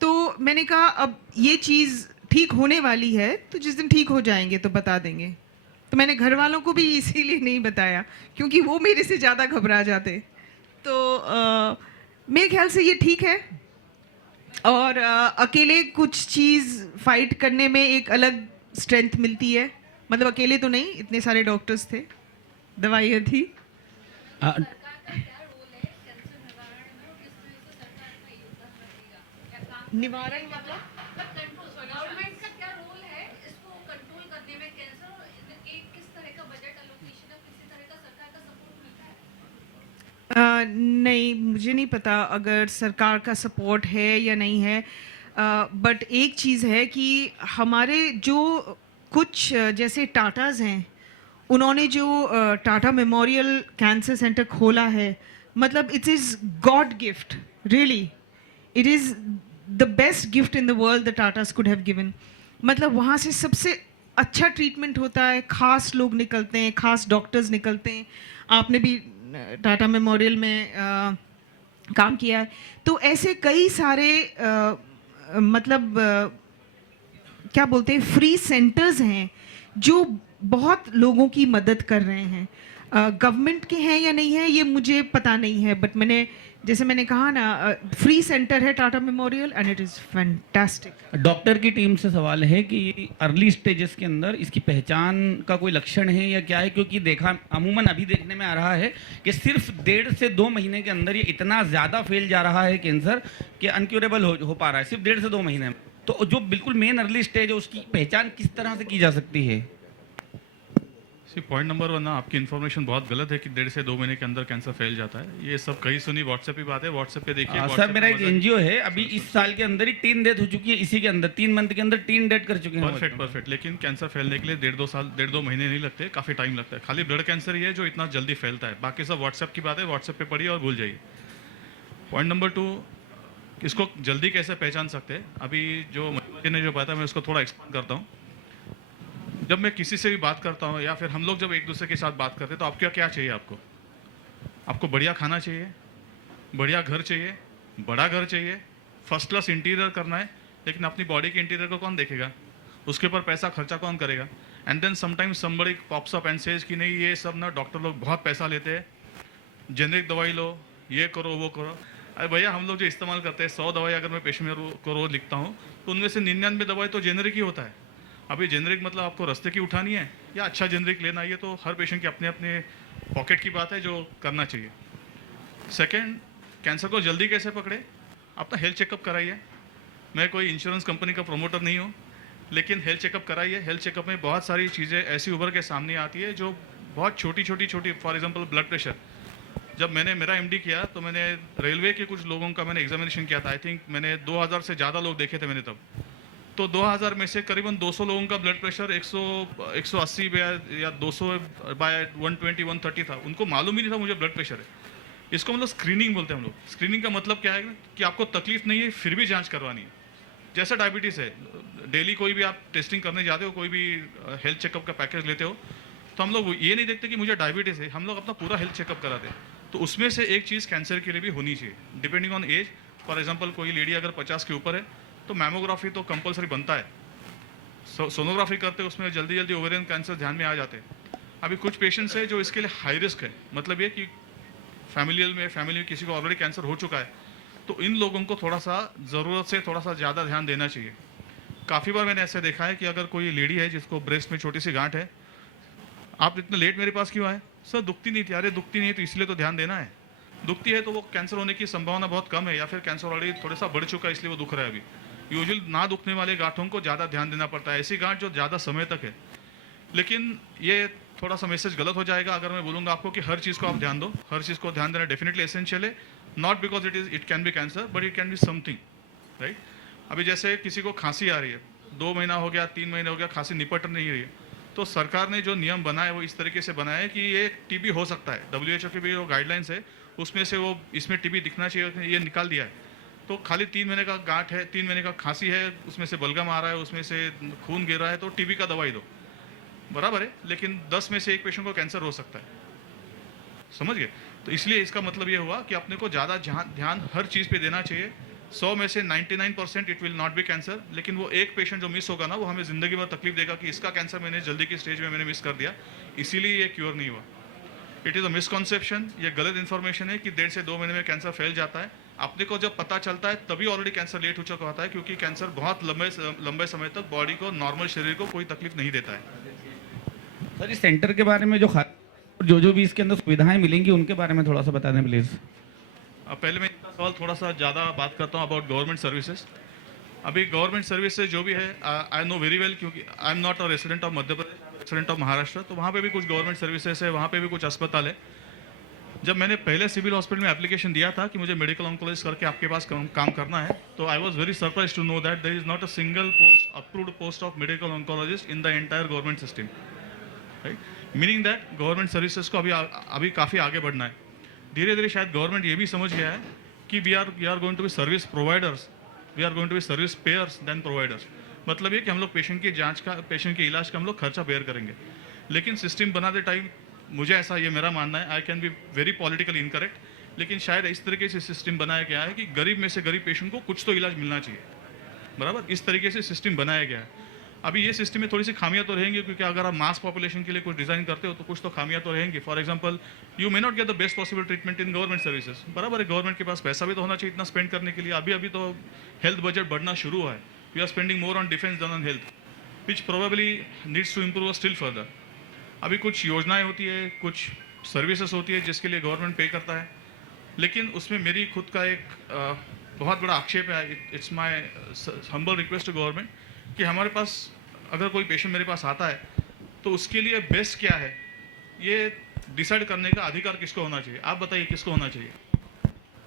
तो मैंने कहा अब ये चीज़ ठीक होने वाली है, तो जिस दिन ठीक हो जाएंगे तो बता देंगे। तो मैंने घर वालों को भी इसीलिए नहीं बताया, क्योंकि वो मेरे से ज़्यादा घबरा जाते। तो मेरे ख्याल से ये ठीक है। और अकेले कुछ चीज़ फाइट करने में एक अलग स्ट्रेंथ मिलती है, मतलब अकेले तो नहीं, इतने सारे डॉक्टर्स थे, दवाइयाँ थी। निवारण मतलब गवर्नमेंट का क्या रोल है इसको कंट्रोल करने में, कैंसर, और किस तरह का बजट एलोकेशन है, किसी तरह का सरकार का सपोर्ट मिलता है? नहीं, मुझे नहीं पता अगर सरकार का सपोर्ट है या नहीं है, बट एक चीज़ है कि हमारे जो कुछ जैसे टाटाज हैं, उन्होंने जो टाटा मेमोरियल कैंसर सेंटर खोला है, मतलब it is God gift, really it is the best gift in the world the Tatas could have given. मतलब वहाँ से सबसे अच्छा ट्रीटमेंट होता है, खास लोग निकलते हैं, खास डॉक्टर्स निकलते हैं। आपने भी टाटा मेमोरियल में काम किया है, तो ऐसे कई सारे मतलब क्या बोलते हैं, फ्री सेंटर्स हैं जो बहुत लोगों की मदद कर रहे हैं। गवर्नमेंट के हैं या नहीं है ये मुझे पता नहीं है, बट जैसे मैंने कहा ना, फ्री सेंटर है Tata memorial and it is fantastic. Doctor की टीम से सवाल है कि अर्ली स्टेजेस के अंदर इसकी पहचान का कोई लक्षण है या क्या है, क्योंकि देखा अमूमन अभी देखने में आ रहा है कि सिर्फ 1.5 से 2 महीने के अंदर ये इतना ज़्यादा फैल जा रहा है कैंसर कि अनक्यूरेबल हो पा रहा है सिर्फ 1.5 से 2 महीने में। तो जो बिल्कुल मेन अर्ली स्टेज है उसकी पहचान किस तरह से की जा सकती है? पॉइंट नंबर 1 ना, आपकी इन्फॉर्मेशन बहुत गलत है कि 1.5 से 2 महीने के अंदर कैंसर फैल जाता है। ये सब कहीं सुनी व्हाट्सएप की बात है, व्हाट्सएप पे देखिए। सर मेरा एक एनजीओ है, अभी इस साल के अंदर ही 3 डेथ हो चुकी है, इसी के अंदर 3 मंथ के अंदर 3 डेथ कर चुके हैं। परफेक्ट। लेकिन कैंसर फैलने के लिए 1.5 महीने नहीं लगते, काफ़ी टाइम लगता है। खाली ब्लड कैंसर ही है जो इतना जल्दी फैलता है, बाकी सब व्हाट्सएप की बात है, व्हाट्सएप पे पढ़िए और भूल जाइए। पॉइंट नंबर 2, इसको जल्दी कैसे पहचान सकते हैं, अभी जो ने जो बताया मैं उसको थोड़ा एक्सप्लेन करता हूँ। जब मैं किसी से भी बात करता हूँ या फिर हम लोग जब एक दूसरे के साथ बात करते हैं, तो आपको क्या चाहिए? आपको बढ़िया खाना चाहिए, बढ़िया घर चाहिए, बड़ा घर चाहिए, फर्स्ट क्लास इंटीरियर करना है, लेकिन अपनी बॉडी के इंटीरियर को कौन देखेगा? उसके ऊपर पैसा खर्चा कौन करेगा? And then sometimes somebody pops up and says कि नहीं ये सब ना डॉक्टर लोग बहुत पैसा लेते हैं, जेनरिक दवाई लो, ये करो वो करो। अरे भैया, हम लोग जो इस्तेमाल करते हैं 100 दवाई अगर मैं पेशेंट को रोज लिखता हूँ तो उनमें से 99 दवाई तो जेनरिक ही होता है। अभी जेनरिक मतलब आपको रास्ते की उठानी है या अच्छा जेनरिक लेना है, ये तो हर पेशेंट के अपने अपने पॉकेट की बात है जो करना चाहिए। सेकंड, कैंसर को जल्दी कैसे पकड़े? अपना हेल्थ चेकअप कराइए। मैं कोई इंश्योरेंस कंपनी का प्रमोटर नहीं हूँ, लेकिन हेल्थ चेकअप कराइए। हेल्थ चेकअप में बहुत सारी चीज़ें ऐसी उभर के सामने आती है जो बहुत छोटी, फॉर एग्जाम्पल ब्लड प्रेशर। जब मैंने मेरा MD किया तो मैंने रेलवे के कुछ लोगों का मैंने एग्जामिनेशन किया था। आई थिंक मैंने 2000 से ज़्यादा लोग देखे थे मैंने तब। तो 2000 में से करीबन 200 लोगों का ब्लड प्रेशर 180 या 200/120 130 था। उनको मालूम ही नहीं था मुझे ब्लड प्रेशर है। इसको मतलब स्क्रीनिंग बोलते हैं हम लोग। स्क्रीनिंग का मतलब क्या है कि आपको तकलीफ नहीं है फिर भी जांच करवानी है। जैसा डायबिटीज़ है, डेली कोई भी आप टेस्टिंग करने जाते हो, कोई भी हेल्थ चेकअप का पैकेज लेते हो, तो हम लोग ये नहीं देखते कि मुझे डायबिटीज़ है, हम लोग अपना पूरा हेल्थ चेकअप कराते हैं। तो उसमें से एक चीज़ कैंसर के लिए भी होनी चाहिए, depending on age. For example कोई लेडी अगर 50 के ऊपर है तो मैमोग्राफी तो कंपलसरी बनता है। सोनोग्राफी करते हैं, उसमें जल्दी ओवेरियन कैंसर ध्यान में आ जाते हैं। अभी कुछ पेशेंट्स है जो इसके लिए हाई रिस्क है, मतलब ये कि फैमिली में किसी को ऑलरेडी कैंसर हो चुका है, तो इन लोगों को थोड़ा सा ज़रूरत से थोड़ा सा ज़्यादा ध्यान देना चाहिए। काफ़ी बार मैंने ऐसे देखा है कि अगर कोई लेडी है जिसको ब्रेस्ट में छोटी सी गांठ है, आप इतने लेट मेरे पास क्यों आए? सर दुखती नहीं थी। अरे दुखती नहीं है तो इसलिए तो ध्यान देना है। दुखती है तो वो कैंसर होने की संभावना बहुत कम है, या फिर कैंसर ऑलरेडी थोड़ा सा बढ़ चुका है इसलिए वो दुख रहा है अभी। यूजुअली ना दुखने वाले गांठों को ज़्यादा ध्यान देना पड़ता है, ऐसी गांठ जो ज़्यादा समय तक है। लेकिन ये थोड़ा सा मैसेज गलत हो जाएगा अगर मैं बोलूँगा आपको कि हर चीज़ को आप ध्यान दो। हर चीज़ को ध्यान देना डेफिनेटली एसेंशियल है, not because it can be cancer but it can be something, right. अभी जैसे किसी को खांसी आ रही है, 2 महीना हो गया, 3 महीने हो गया, खांसी निपट नहीं रही है, तो सरकार ने जो नियम बनाए वो इस तरीके से बनाए कि ये टीबी हो सकता है। WHO की भी जो गाइडलाइंस है उसमें से वो इसमें टीबी दिखना चाहिए, ये निकाल दिया है। तो खाली 3 महीने का गांठ है, 3 महीने का खांसी है, उसमें से बलगम आ रहा है, उसमें से खून गिर रहा है, तो टीबी का दवाई दो, बराबर है। लेकिन 10 में से 1 पेशेंट को कैंसर हो सकता है, समझ गए। तो इसलिए इसका मतलब ये हुआ कि अपने को ज़्यादा ध्यान हर चीज़ पे देना चाहिए। 100 में से 99% it will not be cancer, लेकिन वो एक पेशेंट जो मिस होगा ना, वो हमें ज़िंदगी भर तकलीफ देगा कि इसका कैंसर मैंने जल्दी की स्टेज में मैंने मिस कर दिया, इसीलिए ये क्योर नहीं हुआ। इट इज़ अ मिसकॉन्सेप्शन, ये गलत इन्फॉर्मेशन है कि 1.5 से 2 महीने में कैंसर फैल जाता है। अपने को जब पता चलता है तभी ऑलरेडी कैंसर लेट हो चुका होता है, क्योंकि कैंसर बहुत लंबे समय तक बॉडी को, नॉर्मल शरीर को कोई तकलीफ नहीं देता है। सर इस सेंटर के बारे में जो भी इसके अंदर सुविधाएं मिलेंगी उनके बारे में थोड़ा सा बता दें प्लीज़। पहले मैं इतना सवाल थोड़ा सा ज़्यादा बात करता हूँ अबाउट गवर्नमेंट सर्विसेज। अभी गवर्नमेंट सर्विसेज जो भी है, आई नो वेरी वेल, क्योंकि आई am not a resident of Madhya Pradesh, resident of Maharashtra, तो वहाँ पे भी कुछ गवर्नमेंट सर्विसेज है, वहाँ पे भी कुछ अस्पताल है। जब मैंने पहले सिविल हॉस्पिटल में एप्लीकेशन दिया था कि मुझे मेडिकल ऑन्कोलॉजिस्ट करके आपके पास काम करना है, तो I was very surprise to know that there is not a single post approved post of medical oncologist in the entire government system, right. Meaning that government services को अभी काफ़ी आगे बढ़ना है। धीरे धीरे शायद गवर्नमेंट ये भी समझ गया है कि we are going to be service providers, we are going to be service payers then providers. मतलब ये कि हम लोग पेशेंट की जांच का, पेशेंट के इलाज का हम लोग खर्चा बेयर करेंगे। लेकिन सिस्टम बनाते टाइम मुझे ऐसा, ये मेरा मानना है, I can be very politically incorrect, लेकिन शायद इस तरीके से सिस्टम बनाया गया है कि गरीब में से गरीब पेशेंट को कुछ तो इलाज मिलना चाहिए, बराबर। इस तरीके से सिस्टम बनाया गया है। अभी ये सिस्टम में थोड़ी सी खामियां तो रहेंगी, क्योंकि अगर आप मास पॉपुलेशन के लिए कुछ डिज़ाइन करते हो तो कुछ तो खामियां तो रहेंगी। For example, you may not get the best possible treatment in government services, बराबर है। गवर्नमेंट के पास पैसा भी तो होना चाहिए इतना स्पेंड करने के लिए। अभी तो हेल्थ बजट बढ़ना शुरू हुआ है, we are spending more on defence than on health, which probably needs to improve still further. अभी कुछ योजनाएँ होती है, कुछ सर्विसेज होती है जिसके लिए गवर्नमेंट पे करता है, लेकिन उसमें मेरी खुद का एक बहुत बड़ा आक्षेप है। It's my humble request to government कि हमारे पास अगर कोई पेशेंट मेरे पास आता है तो उसके लिए बेस्ट क्या है, ये डिसाइड करने का अधिकार किसको होना चाहिए? आप बताइए किसको होना चाहिए?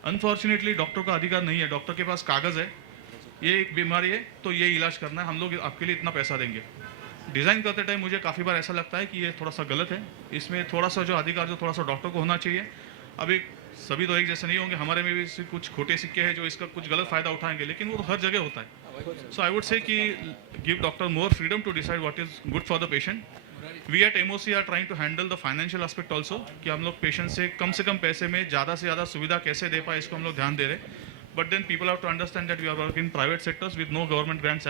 अनफॉर्चुनेटली डॉक्टर का अधिकार नहीं है। डॉक्टर के पास कागज़ है, ये एक बीमारी है तो ये इलाज करना है, हम लोग आपके लिए इतना पैसा देंगे। डिज़ाइन करते टाइम मुझे काफ़ी बार ऐसा लगता है कि ये थोड़ा सा गलत है। इसमें थोड़ा सा जो अधिकार जो थोड़ा सा डॉक्टर को होना चाहिए। अभी सभी तो एक जैसे नहीं होंगे, हमारे में भी कुछ खोटे सिक्के हैं जो इसका कुछ गलत फ़ायदा उठाएंगे, लेकिन वो हर जगह होता है। सो आई वुड से कि give doctor more freedom to decide what is good for the patient. We at MOC are trying to handle the financial aspect also, कि हम लोग पेशेंट से कम पैसे में ज़्यादा से ज़्यादा सुविधा कैसे दे पाए, इसको हम लोग ध्यान दे रहे हैं। But then people have to understand that we are working in private sectors with no government grants,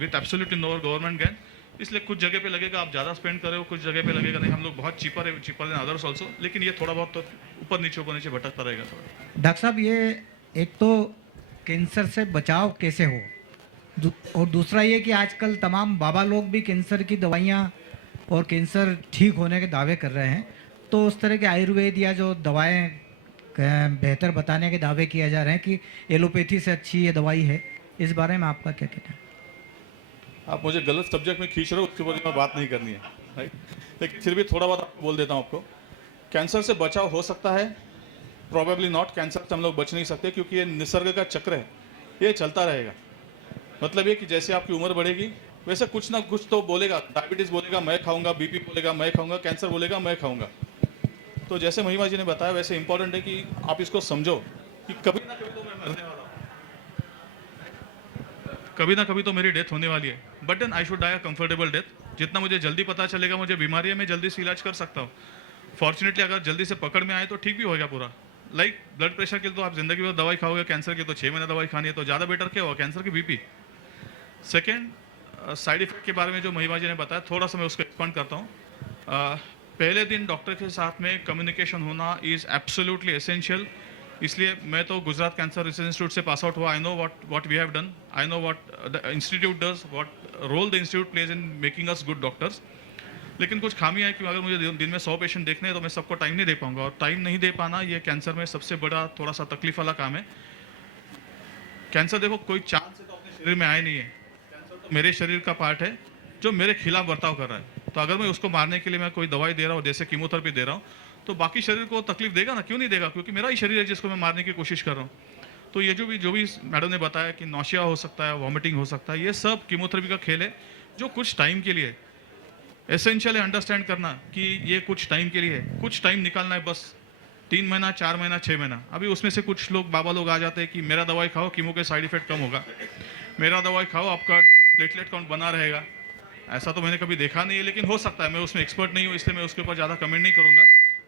with absolutely no government grant. इसलिए कुछ जगह पे लगेगा आप ज़्यादा स्पेंड कर रहे हो, कुछ जगह पे लगेगा नहीं, हम लोग बहुत चीपर देन अदर्स ऑल्सो, लेकिन ये थोड़ा बहुत तो ऊपर नीचे भटकता रहेगा थोड़ा। डॉक्टर साहब, ये एक तो कैंसर से बचाव कैसे हो, और दूसरा ये कि आजकल तमाम बाबा लोग भी कैंसर की दवाइयाँ और कैंसर ठीक होने के दावे कर रहे हैं, तो उस तरह के आयुर्वेद या जो दवाएं बेहतर बताने के दावे किए जा रहे हैं कि एलोपैथी से अच्छी ये दवाई है, इस बारे में आपका क्या कहना है? आप मुझे गलत सब्जेक्ट में खींच रहे हो, उसके बारे में बात नहीं करनी है, राइट। लेकिन फिर भी थोड़ा बहुत बोल देता हूँ आपको। कैंसर से बचाव हो सकता है, प्रॉबेबली नॉट। कैंसर से हम लोग बच नहीं सकते, क्योंकि ये निसर्ग का चक्र है, ये चलता रहेगा। मतलब ये कि जैसे आपकी उम्र बढ़ेगी वैसे कुछ ना कुछ तो बोलेगा। डायबिटीज़ बोलेगा मैं खाऊंगा, बीपी बोलेगा मैं खाऊंगा, कैंसर बोलेगा मैं खाऊंगा। तो जैसे महिमा जी ने बताया वैसे इंपॉर्टेंट है कि आप इसको समझो कि कभी ना कभी तो मैं मरने वाला हूँ, कभी ना कभी तो मेरी डेथ होने वाली है। But then I should die a comfortable death. जितना मुझे जल्दी पता चलेगा मुझे बीमारी है, मैं जल्दी से इलाज कर सकता हूँ। फॉर्चुनेटली अगर जल्दी से पकड़ में आए तो ठीक भी होगा पूरा। लाइक ब्लड प्रेशर के लिए तो आप जिंदगी में दवाई खाओगे, कैंसर की तो 6 महीने दवाई खानी है, तो ज़्यादा बेटर क्या होगा? कैंसर की बीपी। सेकेंड, साइड इफेक्ट के बारे में जो महिमा जी ने बताया, थोड़ा सा मैं उसको एक्सपांड करता हूँ। पहले दिन डॉक्टर के साथ में कम्युनिकेशन होना इज़ एब्सोल्युटली एसेंशियल। इसलिए मैं तो गुजरात कैंसर रिसर्च इंस्टीट्यूट से पास आउट हुआ। I know what we have done, I know what the institute does, what role the institute plays in making us good doctors. लेकिन कुछ खामियां हैं कि अगर मुझे दिन में 100 पेशेंट देखने हैं तो मैं सबको टाइम नहीं दे पाऊंगा, और टाइम नहीं दे पाना ये कैंसर में सबसे बड़ा थोड़ा सा तकलीफ वाला काम है। कैंसर देखो कोई चांद से तो अपने शरीर में आया नहीं है, कैंसर तो मेरे शरीर का पार्ट है जो मेरे खिलाफ बर्ताव कर रहा है। तो अगर मैं उसको मारने के लिए मैं कोई दवाई दे रहा हूँ, जैसे कीमोथेरेपी दे रहा हूँ, तो बाकी शरीर को तकलीफ देगा ना, क्यों नहीं देगा, क्योंकि मेरा ही शरीर है जिसको मैं मारने की कोशिश कर रहा हूँ। तो ये जो भी मैडम ने बताया कि नौशिया हो सकता है, वॉमिटिंग हो सकता है, ये सब कीमोथेरेपी का खेल है जो कुछ टाइम के लिए। एसेंशियल है अंडरस्टैंड करना कि ये कुछ टाइम के लिए है, कुछ टाइम निकालना है बस, 3 महीना, 4 महीना, 6 महीना। अभी उसमें से कुछ लोग बाबा लोग आ जाते हैं कि मेरा दवाई खाओ कीमो के साइड इफेक्ट कम होगा, मेरा दवाई खाओ आपका प्लेटलेट काउंट बना रहेगा। ऐसा तो मैंने कभी देखा नहीं है, लेकिन हो सकता है, मैं उसमें एक्सपर्ट नहीं हूँ इसलिए मैं उसके ऊपर ज़्यादा कमेंट नहीं करूँगा।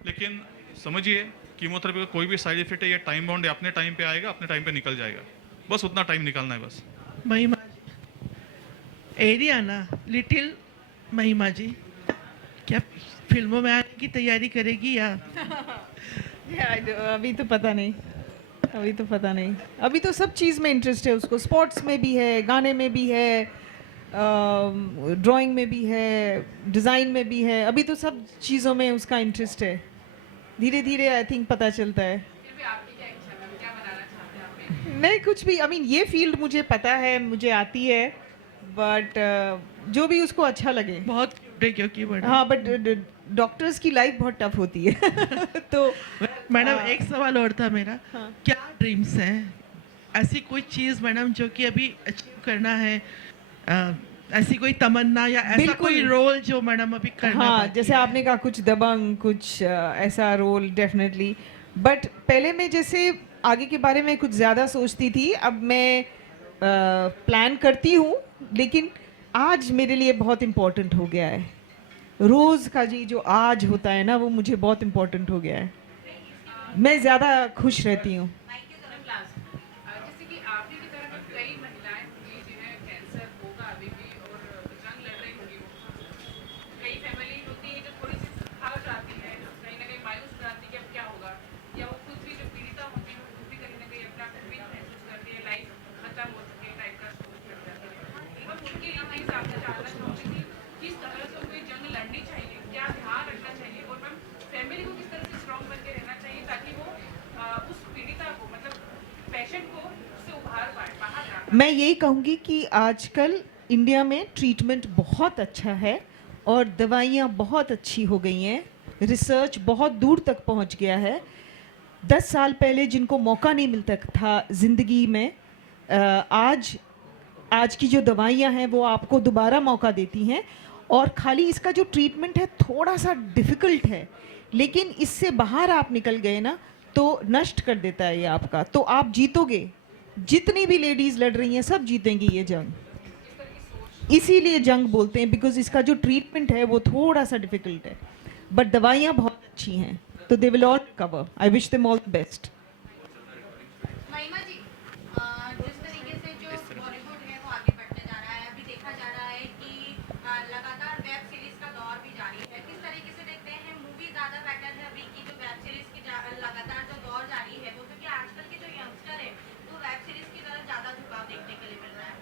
लेकिन समझिए कीमोथेरेपी का कोई भी साइड इफेक्ट है, ये टाइम बाउंड है, अपने टाइम पे आएगा, अपने टाइम पे निकल जाएगा, बस उतना टाइम निकालना है बस। महिमा जी, एरियाना लिटिल महिमा जी क्या फिल्मों में आने की तैयारी करेगी या अभी तो पता नहीं, अभी तो पता नहीं। अभी तो सब चीज़ में इंटरेस्ट है उसको, स्पोर्ट्स में भी है, गाने में भी है, ड्राइंग में भी है, डिज़ाइन में भी है। अभी तो सब चीज़ों में उसका इंटरेस्ट है। धीरे धीरे आई थिंक पता चलता है। नहीं कुछ भी, आई मीन ये फील्ड मुझे पता है, मुझे आती है, बट जो भी उसको अच्छा लगे। बहुत क्योंकि हाँ, बट डॉक्टर्स की लाइफ बहुत टफ होती है। तो मैडम एक सवाल और था मेरा, क्या ड्रीम्स हैं, ऐसी कोई चीज़ मैडम जो कि अभी अचीव करना है, ऐसी कोई तमन्ना या ऐसा कोई रोल जो मैडम अभी करना? हाँ, जैसे आपने कहा कुछ दबंग, कुछ ऐसा रोल डेफिनेटली, बट पहले मैं जैसे आगे के बारे में कुछ ज़्यादा सोचती थी, अब मैं प्लान करती हूँ, लेकिन आज मेरे लिए बहुत इम्पोर्टेंट हो गया है। रोज़ का जी जो आज होता है ना, वो मुझे बहुत इम्पोर्टेंट हो गया है। मैं ज़्यादा खुश रहती हूँ। जैसे कि आपकी की तरह कई महिलाएं होंगी जिन्हें कैंसर होगा अभी भी और जंग लड़ रही होंगी, कई फैमिली होती है जो थोड़ी सी हार जाती है, कहीं ना कहीं मायूस हो जाती है कि अब क्या होगा, या वो खुद भी जो पीड़िता होती है वो खुद भी कहीं ना कहीं अपना वीक महसूस करती है, लाइफ खत्म हो चुकी है टाइप का सोच कर जाती है। और उनके लिए मैं हिसाब से जानना चाहूँगी कि किस तरह से उनको जंग लड़नी चाहिए, क्या ध्यान रखना चाहिए, और मैम फैमिली को किस तरह से स्ट्रॉन्ग बन के रहना चाहिए ताकि वो उस पीड़िता को, मतलब पेशेंट को उससे उभार पाए, बाहर ला पाए। मैं यही कहूँगी कि आजकल इंडिया में ट्रीटमेंट बहुत अच्छा है और दवाइयाँ बहुत अच्छी हो गई हैं, रिसर्च बहुत दूर तक पहुँच गया है। 10 साल पहले जिनको मौका नहीं मिलता था ज़िंदगी में, आज की जो दवाइयाँ हैं वो आपको दोबारा मौका देती हैं। और खाली इसका जो ट्रीटमेंट है थोड़ा सा डिफ़िकल्ट है, लेकिन इससे बाहर आप निकल गए ना तो नष्ट कर देता है ये आपका, तो आप जीतोगे। जितनी भी लेडीज़ लड़ रही हैं सब जीतेंगी ये जंग, इसीलिए जंग बोलते हैं, बिकॉज इसका जो ट्रीटमेंट है वो थोड़ा सा डिफ़िकल्ट है, बट दवाइयाँ बहुत अच्छी हैं, तो they will all cover. I wish them all the best. महिमा जी, जिस तरीके से जो बॉलीवुड है वो आगे बढ़ते जा रहा है, अभी देखा जा रहा है कि लगातार वेब सीरीज का दौर भी जारी है, किस तरीके से देखते हैं मूवी ज़्यादा बेटर है अभी की जो वेब सीरीज की लगातार जो दौर जारी है वो, क्योंकि आजकल के जो यंगस्टर है वो वेब सीरीज की तरफ ज़्यादा झुकाव देखने के लिए मिल रहा है?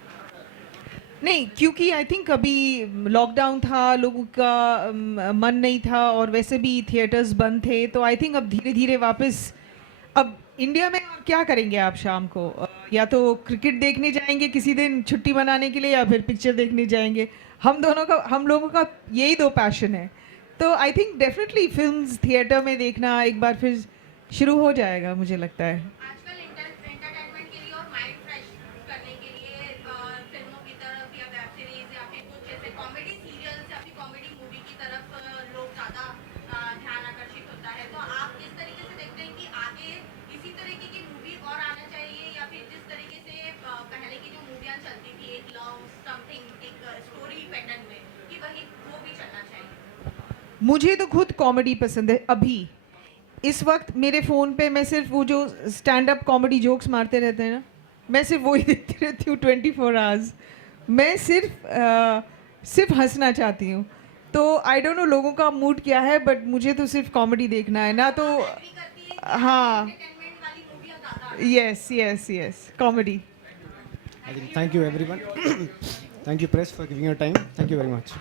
नहीं, क्योंकि आई थिंक अभी लॉकडाउन था, लोगों का मन नहीं था और वैसे भी थिएटर्स बंद थे, तो आई थिंक अब धीरे धीरे वापस, अब इंडिया में और क्या करेंगे आप शाम को, या तो क्रिकेट देखने जाएंगे किसी दिन छुट्टी मनाने के लिए, या फिर पिक्चर देखने जाएंगे। हम लोगों का यही 2 पैशन है, तो I think definitely films theatre में देखना एक बार फिर शुरू हो जाएगा, मुझे लगता है। आजकल एंटरटेनमेंट के लिए और माइंड फ्रेश करने के लिए फिल्मों की तरफ या वेब सीरीज या फिर कुछ ऐसे कॉमेडी सीरियल्स या फिर कॉमेडी मूवी की तरफ लोग ज़्यादा ध्यान आकर्षित होता है, तो आप किस तरीके से देखते हैं कि आगे इसी तरीके की मूवी और आना चाहिए, या फिर जिस तरीके से पहले की जो मूवियाँ चलती थी एक लव समथिंग एक स्टोरी पैटर्न में, कि वही वो भी चलना चाहिए? मुझे तो खुद कॉमेडी पसंद है। अभी इस वक्त मेरे फ़ोन पे मैं सिर्फ वो जो स्टैंड अप कॉमेडी जोक्स मारते रहते हैं ना, मैं सिर्फ वही देखती रहती हूँ 24 आवर्स। मैं सिर्फ हंसना चाहती हूँ, तो आई डोंट नो लोगों का मूड क्या है, बट मुझे तो सिर्फ कॉमेडी देखना है ना, तो हाँ, yes comedy. I think thank you everyone. Thank you press for giving your time. Thank you very much.